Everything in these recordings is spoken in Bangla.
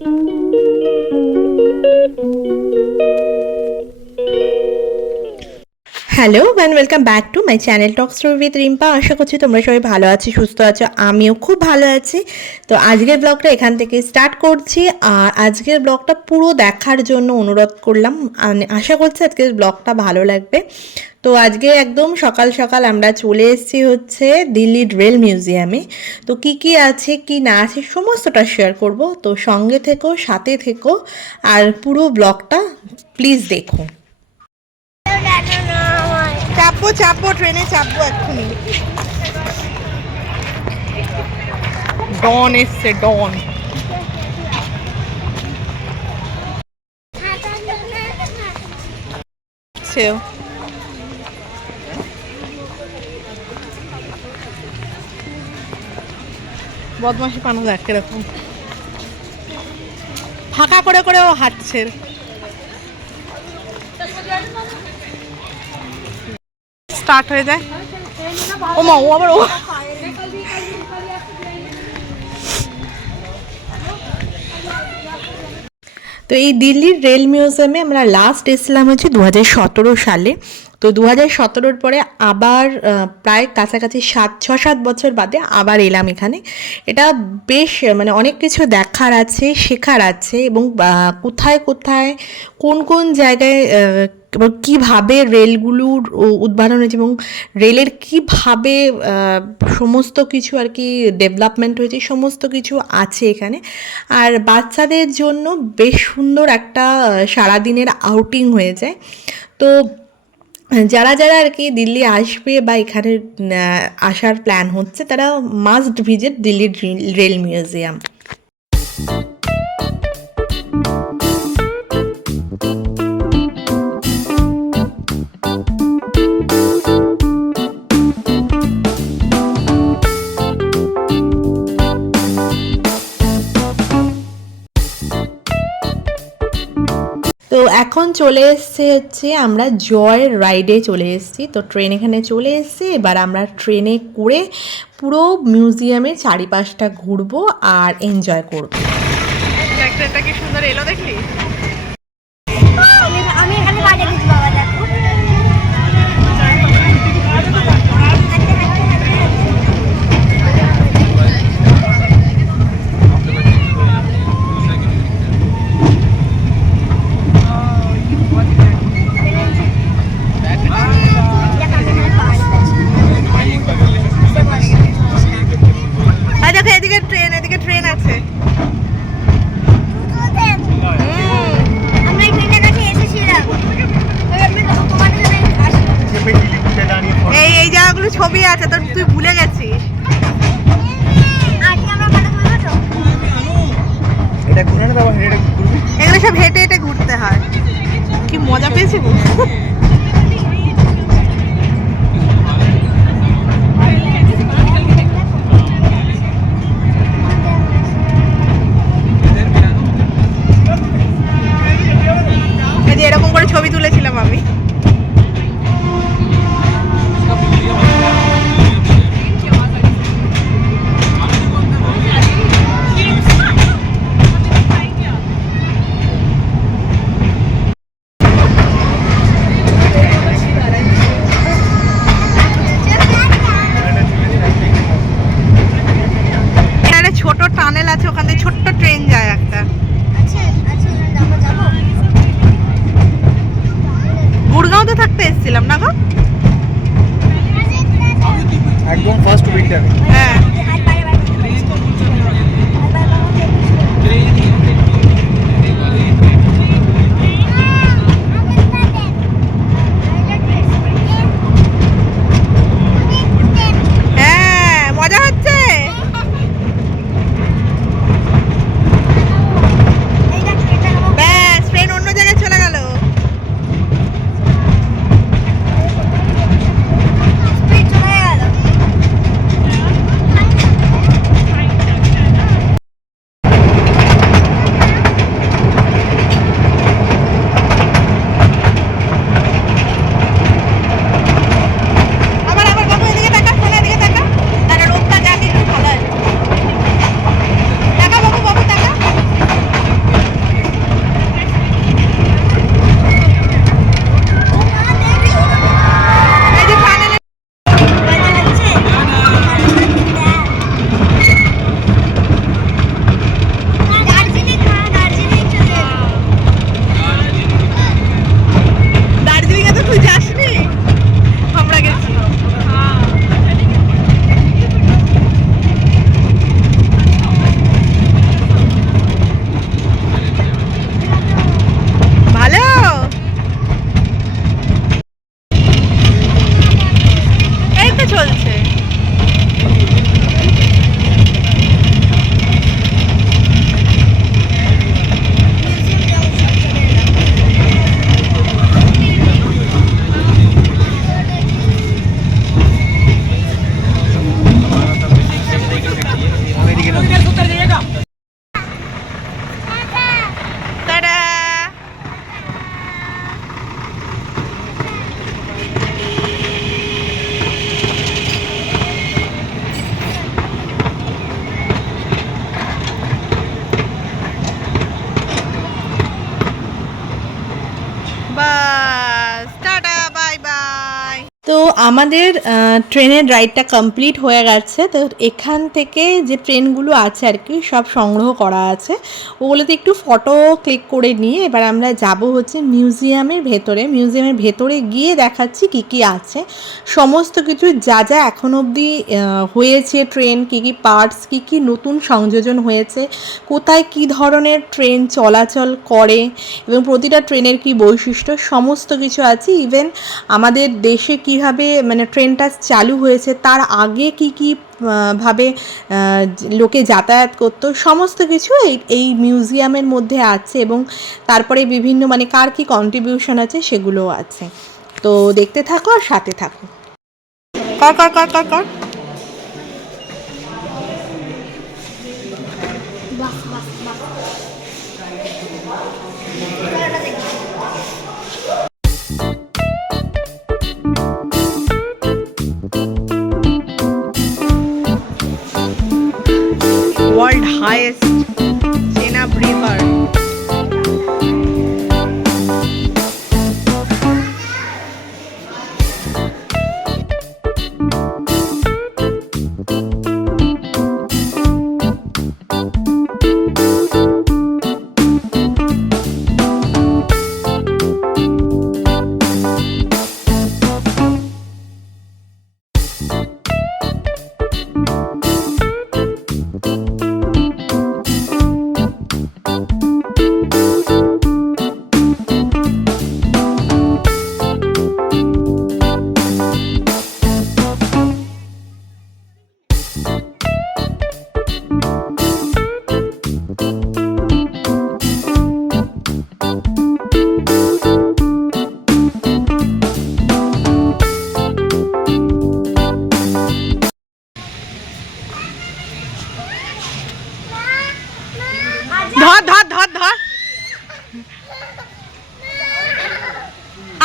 Hello and welcome back to my channel talk story with Rimpa. আশা করছি তোমরা সবাই ভালো আছো, সুস্থ আছো, আমিও খুব ভালো আছি। তো আজকের ব্লগটা এখান থেকে স্টার্ট করছি। আর আজকের ব্লগটা পুরো দেখার জন্য অনুরোধ করলাম। আশা করছি আজকের ব্লগটা ভালো লাগবে। তো আজকে একদম সকাল সকাল আমরা চলে এসেছি হচ্ছে দিল্লি রেল মিউজিয়ামে। তো কি আছে কি না আছে সমস্তটা শেয়ার করব। তো সঙ্গে থেকো, সাথে থেকো, আর পুরো ব্লগটা প্লিজ দেখো। চাপবো চাপবো, ট্রেনে চাপবো এক্ষুনি। ডন এসছে, ডন। বদমাসি পানো দেখ কিরকম ফাঁকা করে করে ও হাঁটছে। স্টার্ট হয়ে যায়। ও মা, ও আবার ও তো এই দিল্লির রেল মিউজিয়ামে আমরা লাস্ট এসেছিলাম হচ্ছে 2017 সালে। তো 2017-র পরে আবার প্রায় কাছাকাছি 6-7 বছর বাদে আবার এলাম এখানে। এটা বেশ মানে অনেক কিছু দেখার আছে, শেখার আছে, এবং কোথায় কোথায় কোন কোন জায়গায় কীভাবে রেলগুলোর উদ্ভাবন হয়েছে এবং রেলের কীভাবে সমস্ত কিছু আর কি ডেভেলপমেন্ট হয়েছে, সমস্ত কিছু আছে এখানে। আর বাচ্চাদের জন্য বেশ সুন্দর একটা সারাদিনের আউটিং হয়ে যায়। তো যারা যারা আর কি দিল্লি আসবে বা এখানে আসার প্ল্যান হচ্ছে, তারা must visit Delhi rail museum. তো এখন চলে এসছে হচ্ছে আমরা জয় রাইডে চলে এসেছি। তো ট্রেন এখানে চলে এসছে। এবার আমরা ট্রেনে করে পুরো মিউজিয়ামের চারিপাশটা ঘুরবো আর এনজয় করবো। ট্রেনটা কি সুন্দর এলো দেখলি? আমি এখানে বাজে কিছু বাবা দেখো। ছবি আছে তো তুই ভুলে গেছিস। এগুলো সব হেঁটে হেঁটে ঘুরতে হয়। কি মজা পেয়েছি। এরকম করে ছবি তুলেছিলাম আমি। আমাদের ট্রেনের রাইডটা কমপ্লিট হয়ে গেছে। তো এখান থেকে যে ট্রেনগুলো আছে আর কি সব সংগ্রহ করা আছে, ওগুলোতে একটু ফটো ক্লিক করে নিয়ে এবার আমরা যাব হচ্ছে মিউজিয়ামের ভেতরে। মিউজিয়ামের ভেতরে গিয়ে দেখাচ্ছি কি কি আছে, সমস্ত কিছু যা যা এখন অবধি হয়েছে, ট্রেন কী কী পার্টস, কী কী নতুন সংযোজন হয়েছে, কোথায় কী ধরনের ট্রেন চলাচল করে এবং প্রতিটা ট্রেনের কী বৈশিষ্ট্য, সমস্ত কিছু আছে। ইভেন আমাদের দেশে কীভাবে মানে ট্রেনটা চালু হয়েছে, তার আগে কী কী ভাবে লোকে যাতায়াত করতো, সমস্ত কিছু এই মিউজিয়ামের মধ্যে আছে। এবং তারপরে বিভিন্ন মানে কার কী কন্ট্রিবিউশন আছে সেগুলোও আছে। তো দেখতে থাকো আর সাথে থাকো। কর কর কর কর কর। World highest Chenab river. ধর ধর ধর ধর,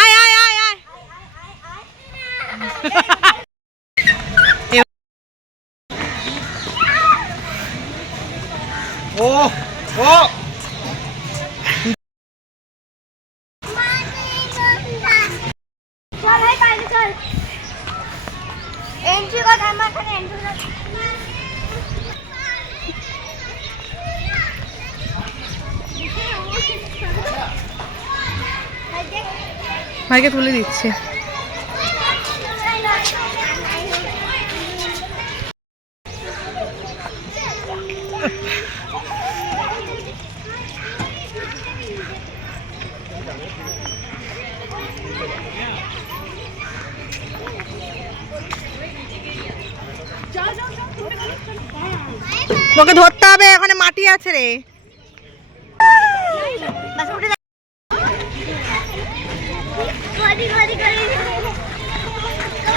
আয় আয় আয় আয়। ও ও চল ভাই পাইলে চল এন্ট্রি কর আমার এখানে এন্ট্রি কর ভাইকে তুলে দিচ্ছে। তোকে ধরতে হবে, ওখানে মাটি আছে রে।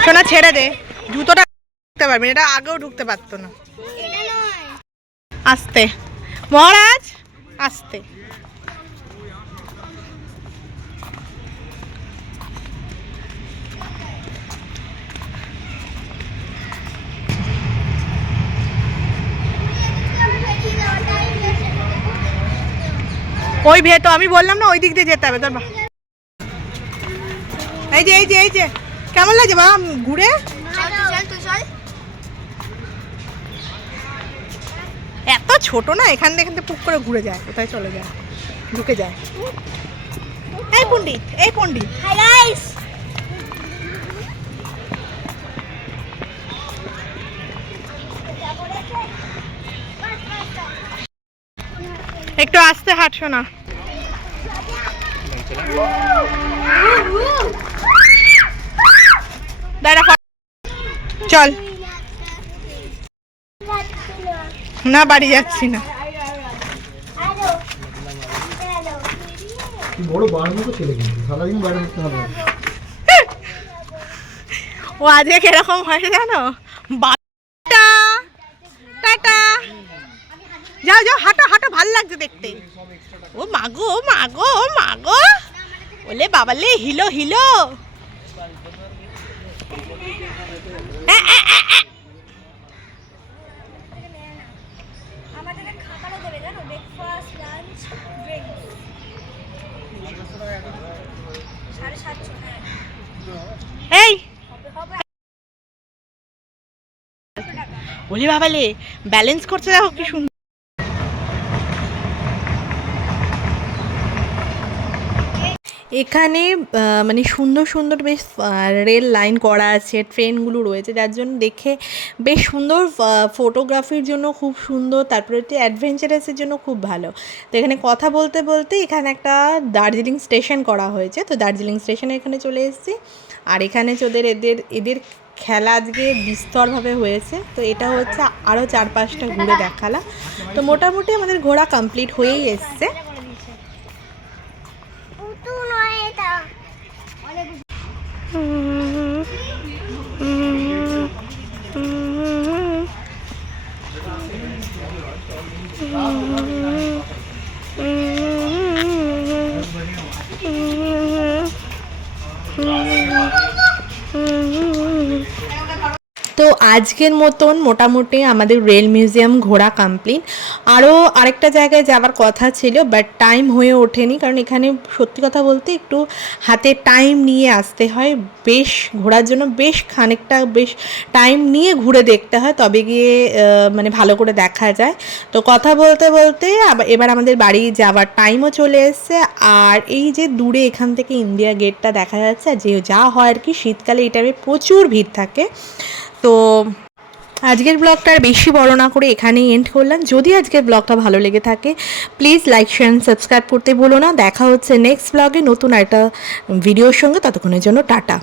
শোনা ছেড়ে দে, জুতোটা ঢুকতে পারবি, এটা আগেও ঢুকতে পারতো না। আস্তে মহারাজ, আস্তে। ওই ভেতো আমি বললাম না ওই দিক দিয়ে যেতে হবে তোর। এই যে এই যে এই যে কেমন লাগছে বাবা ঘুরে? এত ছোট না, এখান থেকে পুক করে ঘুরে যায়, কোথায় চলে যায়, ঢুকে যায়। এই পণ্ডিত, এই পণ্ডিত। হাই গাইস একটু আস্তে হাঁটছো না। দাঁড়া চল না, বাড়ি যাচ্ছি না। বড় বাড়ি মতো ছেলে, কিন্তু সারাদিন বাইরে থাকতে হবে। ও আজকে কিরকম হয়েছে জানো? টাটা, যাও যাও, হাঁটো হাঁটো, ভাল লাগছে দেখতে। ও মাগো, ও মাগো, ও মাগো, ওলে বাবালে, হিলো হিলো। আমাদের খাবারও দেবে জানো, ব্রেকফাস্ট লাঞ্চ ড্রিঙ্কস 750। হ্যাঁ এই হবে বলি বাবালে ব্যালেন্স করতে দেখো কি সুন্দর। এখানে মানে সুন্দর সুন্দর বেশ রেল লাইন করা আছে, ট্রেনগুলো রয়েছে, যার জন্য দেখে বেশ সুন্দর, ফটোগ্রাফির জন্য খুব সুন্দর, তারপরে হচ্ছে অ্যাডভেঞ্চারাসের জন্য খুব ভালো। তো এখানে কথা বলতে বলতে এখানে একটা দার্জিলিং স্টেশন করা হয়েছে, তো দার্জিলিং স্টেশনে এখানে চলে এসেছি। আর এখানে এদের খেলা আজকে বিস্তরভাবে হয়েছে, তো এটা হচ্ছে আরও 4-5টা ঘুরে দেখালাম। তো মোটামুটি আমাদের ঘোরা কমপ্লিট হয়েই এসছে। উতু নয় এটা তো আজকের মতন মোটামুটি আমাদের রেল মিউজিয়াম ঘোরা কমপ্লিট। আরও আরেকটা জায়গায় যাওয়ার কথা ছিল, বাট টাইম হয়ে ওঠেনি, কারণ এখানে সত্যি কথা বলতে একটু হাতে টাইম নিয়ে আসতে হয়। বেশ ঘোরার জন্য বেশ খানিকটা বেশ টাইম নিয়ে ঘুরে দেখতে হয়, তবে গিয়ে মানে ভালো করে দেখা যায়। তো কথা বলতে বলতে এবার আমাদের বাড়ি যাওয়ার টাইমও চলে এসছে। আর এই যে দূরে এখান থেকে ইন্ডিয়া গেটটা দেখা যাচ্ছে, আর যে যা হয় আর কি শীতকালে এই টাইমে প্রচুর ভিড় থাকে। তো আজকের ব্লগটা আর বেশি বড় না করে এখানেই এন্ড করলাম। যদি আজকের ব্লগটা ভালো লেগে থাকে please like share and subscribe করতে ভুলো না। দেখা হচ্ছে নেক্সট ব্লগে নতুন একটা ভিডিওর সঙ্গে, ততক্ষণের জন্য টাটা।